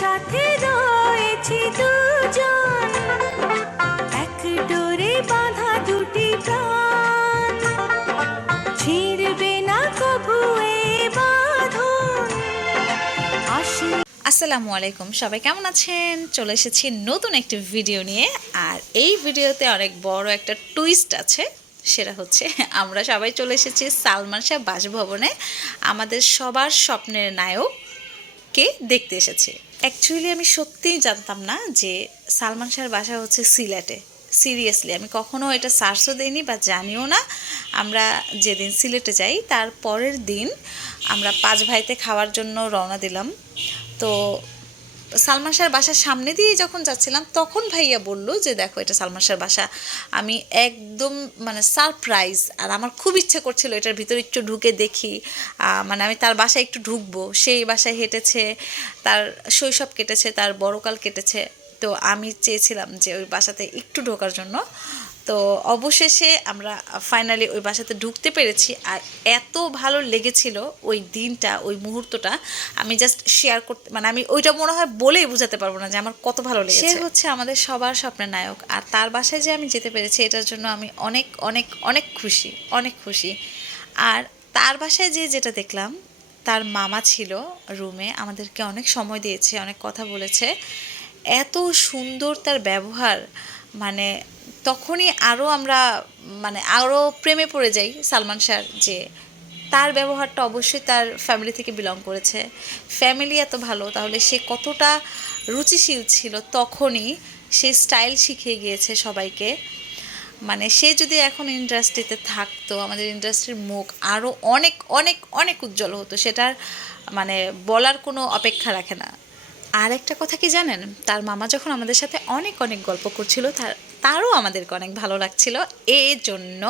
সাথে রয়েছি দুজন, এক ডোরে বাঁধা দুটি প্রাণ, ছিঁড়বে না কভু এ বাঁধন। আসসালামু আলাইকুম, সবাই কেমন আছেন? চলে এসেছি নতুন একটি ভিডিও নিয়ে। আর এই ভিডিওতে অনেক বড় একটা টুইস্ট আছে। সেটা হচ্ছে আমরা সবাই চলে এসেছি সালমান শাহ বাসভবনে আমাদের সবার স্বপ্নের নায়ককে দেখতে এসেছি। অ্যাকচুয়ালি আমি সত্যিই জানতাম না যে সালমান শাহর বাসা হচ্ছে সিলেটে। সিরিয়াসলি আমি কখনো এটা সার্চও দিইনি বা জানিও না। আমরা যেদিন সিলেটে যাই তার পরের দিন আমরা 5 ভাইতে খাওয়ার জন্য রওনা দিলাম। তো সালমান শাহর বাসার সামনে দিয়ে যখন যাচ্ছিলাম তখন ভাইয়া বলল যে দেখো এটা সালমান শাহর বাসা। আমি একদম মানে সারপ্রাইজ, আর আমার খুব ইচ্ছে করছিল এটার ভিতরে একটু ঢুকে দেখি, মানে আমি তার বাসায় একটু ঢুকবো। সেই বাসায় হেঁটেছে, তার শৈশব কেটেছে, তার বড়কাল কেটেছে। তো আমি চেয়েছিলাম যে ওই বাসাতে একটু ঢোকার জন্য। তো অবশেষে আমরা ফাইনালি ওই বাসাতে ঢুকতে পেরেছি। আর এত ভালো লেগেছিল ওই দিনটা, ওই মুহূর্তটা আমি জাস্ট শেয়ার করতে, মানে আমি ওইটা মনে হয় বলেই বোঝাতে পারবো না যে আমার কত ভালো লেগেছে। সে হচ্ছে আমাদের সবার স্বপ্নের নায়ক, আর তার বাসায় যে আমি যেতে পেরেছি এটার জন্য আমি অনেক অনেক অনেক খুশি, অনেক খুশি। আর তার বাসায় যেটা দেখলাম, তার মামা ছিল রুমে, আমাদেরকে অনেক সময় দিয়েছে, অনেক কথা বলেছে। এত সুন্দর তার ব্যবহার, মানে তখনই আরও আমরা মানে আরও প্রেমে পড়ে যাই সালমান শাহ। যে তার ব্যবহারটা অবশ্যই তার ফ্যামিলি থেকে বিলং করেছে। ফ্যামিলি এত ভালো, তাহলে সে কতটা রুচিশীল ছিল তখনই। সে স্টাইল শিখিয়ে গিয়েছে সবাইকে। মানে সে যদি এখন ইন্ডাস্ট্রিতে থাকতো, আমাদের ইন্ডাস্ট্রির মুখ আরও অনেক অনেক অনেক উজ্জ্বল হতো। সেটার মানে বলার কোনো অপেক্ষা রাখে না। আর একটা কথা কি জানেন, তার মামা যখন আমাদের সাথে অনেক অনেক গল্প করছিল, তারও আমাদেরকে অনেক ভালো লাগছিল। এই জন্য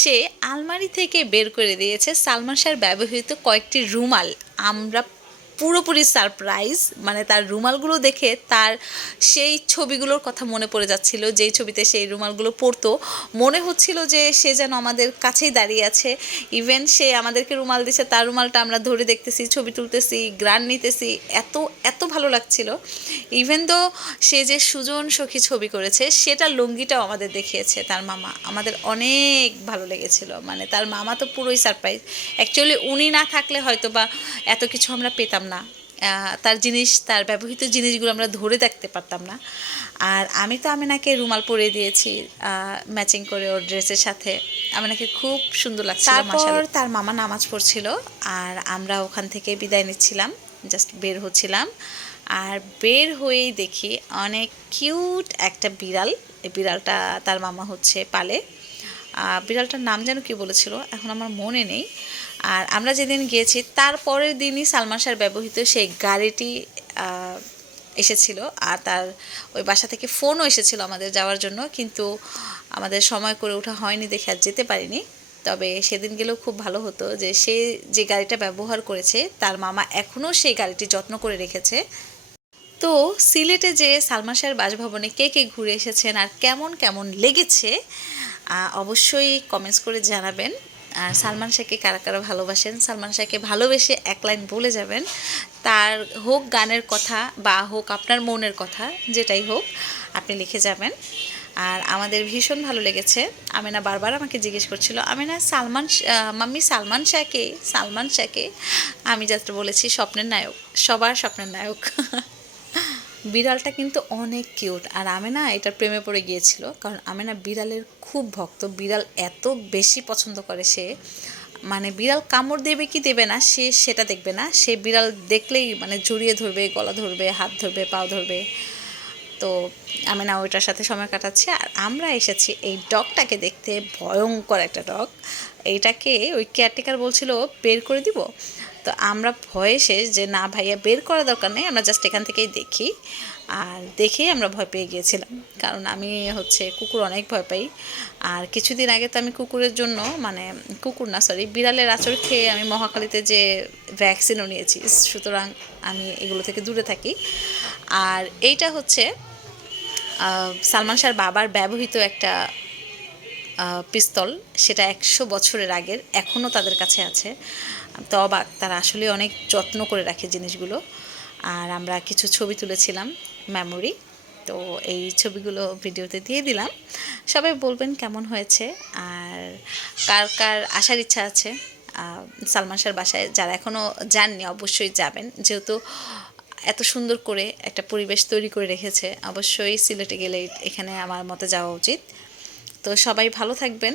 সে আলমারি থেকে বের করে দিয়েছে সালমান শাহর ব্যবহৃত কয়েকটি রুমাল। আমরা পুরোপুরি সারপ্রাইজ, মানে তার রুমালগুলো দেখে তার সেই ছবিগুলোর কথা মনে পড়ে যাচ্ছিল, যেই ছবিতে সেই রুমালগুলো পরতো। মনে হচ্ছিল যে সে যেন আমাদের কাছেই দাঁড়িয়ে আছে। ইভেন সে আমাদেরকে রুমাল দিছে, তার রুমালটা আমরা ধরে দেখতেছি, ছবি তুলতেছি, গ্রান নিতেছি। এত এত ভালো লাগছিল। ইভেন তো সে যে সুজন সখী ছবি করেছে সেটা লুঙ্গিটাও আমাদের দেখিয়েছে তার মামা, আমাদের অনেক ভালো লেগেছিল। মানে তার মামা তো পুরোই সারপ্রাইজ। অ্যাকচুয়ালি উনি না থাকলে হয়তো বা এত কিছু আমরা পেতাম না। তার জিনিস, তার ব্যবহৃত জিনিসগুলো আমরা ধরে দেখতে পারতাম না। আর আমি তো আমিনাকে রুমাল পরিয়ে দিয়েছি ম্যাচিং করে ওর ড্রেসের সাথে। আমিনাকে খুব সুন্দর লাগছিল। তারপর তার মামা নামাজ পড়ছিল, আর আমরা ওখান থেকে বিদায় নিচ্ছিলাম, জাস্ট বের হচ্ছিলাম। আর বের হয়েই দেখি অনেক কিউট একটা বিড়াল। এই বিড়ালটা তার মামা হচ্ছে পালে। বিড়ালটার নাম যেন কি বলেছিল, এখন আমার মনে নেই। আর আমরা যেদিন গিয়েছি তার পরের দিনই সালমান শাহর ব্যবহৃত সেই গাড়িটি এসেছিল। আর তার ওই বাসা থেকে ফোনও এসেছিল আমাদের যাওয়ার জন্য, কিন্তু আমাদের সময় করে ওঠা হয়নি দেখে আর যেতে পারিনি। তবে সেদিন গেলেও খুব ভালো হতো যে সে যে গাড়িটা ব্যবহার করেছে তার মামা এখনও সেই গাড়িটি যত্ন করে রেখেছে। তো সিলেটে যে সালমান শাহর বাসভবনে কে কে ঘুরে এসেছেন আর কেমন কেমন লেগেছে অবশ্যই কমেন্টস করে জানাবেন। আর সালমান শাহকে কারা কারা ভালোবাসেন, সালমান শাহকে ভালোবেসে এক লাইন বলে যাবেন। তার হোক গানের কথা বা হোক আপনার মনের কথা, যেটাই হোক আপনি লিখে যাবেন। আর আমাদের ভীষণ ভালো লেগেছে। আমিনা বারবার আমাকে জিজ্ঞেস করছিল, আমিনা মাম্মি সালমান শাহকে, সালমান শাহকে। আমি যাত্রা বলেছি স্বপ্নের নায়ক, সবার স্বপ্নের নায়ক। বিড়ালটা কিন্তু অনেক কিউট, আর আমেনা এটার প্রেমে পড়ে গিয়েছিল, কারণ আমেনা বিড়ালের খুব ভক্ত। বিড়াল এত বেশি পছন্দ করে সে, মানে বিড়াল কামড় দেবে কি দেবে না সে সেটা দেখবে না, সে বিড়াল দেখলেই মানে জড়িয়ে ধরবে, গলা ধরবে, হাত ধরবে, পাও ধরবে। তো আমেনা ওইটার সাথে সময় কাটাচ্ছে। আর আমরা এসেছি এই ডগটাকে দেখতে, ভয়ঙ্কর একটা ডগ। এইটাকে ওই কেয়ারটেকার বলছিল বের করে দিব। তো আমরা ভয়ে শেষ যে না ভাইয়া বের করা দরকার নেই, আমরা জাস্ট এখান থেকেই দেখি। আর দেখেই আমরা ভয় পেয়ে গিয়েছিলাম, কারণ আমি হচ্ছে কুকুর অনেক ভয় পাই। আর কিছুদিন আগে তো আমি কুকুরের জন্য, মানে কুকুর না সরি, বিড়ালের আঁচড় খেয়ে আমি মহাখালীতে যে ভ্যাকসিনও নিয়েছি, সুতরাং আমি এগুলো থেকে দূরে থাকি। আর এইটা হচ্ছে সালমান শাহর বাবার ব্যবহৃত একটা পিস্তল, সেটা 100 বছরের আগের, এখনও তাদের কাছে আছে। তো অবাক, তারা আসলে অনেক যত্ন করে রাখে জিনিসগুলো। আর আমরা কিছু ছবি তুলেছিলাম মেমোরি। তো এই ছবিগুলো ভিডিওতে দিয়ে দিলাম, সবাই বলবেন কেমন হয়েছে আর কার কার আসার ইচ্ছা আছে সালমান শাহর বাসায়। যারা এখনও যাননি অবশ্যই যাবেন, যেহেতু এত সুন্দর করে একটা পরিবেশ তৈরি করে রেখেছে, অবশ্যই সিলেটে গেলে এখানে আমার মতে যাওয়া উচিত। তো সবাই ভালো থাকবেন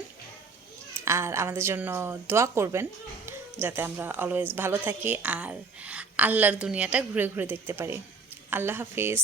আর আমাদের জন্য দোয়া করবেন যাতে আমরা অলওয়েজ ভালো থাকি আর আল্লাহর দুনিয়াটা ঘুরে ঘুরে দেখতে পারি। আল্লাহ হাফিজ।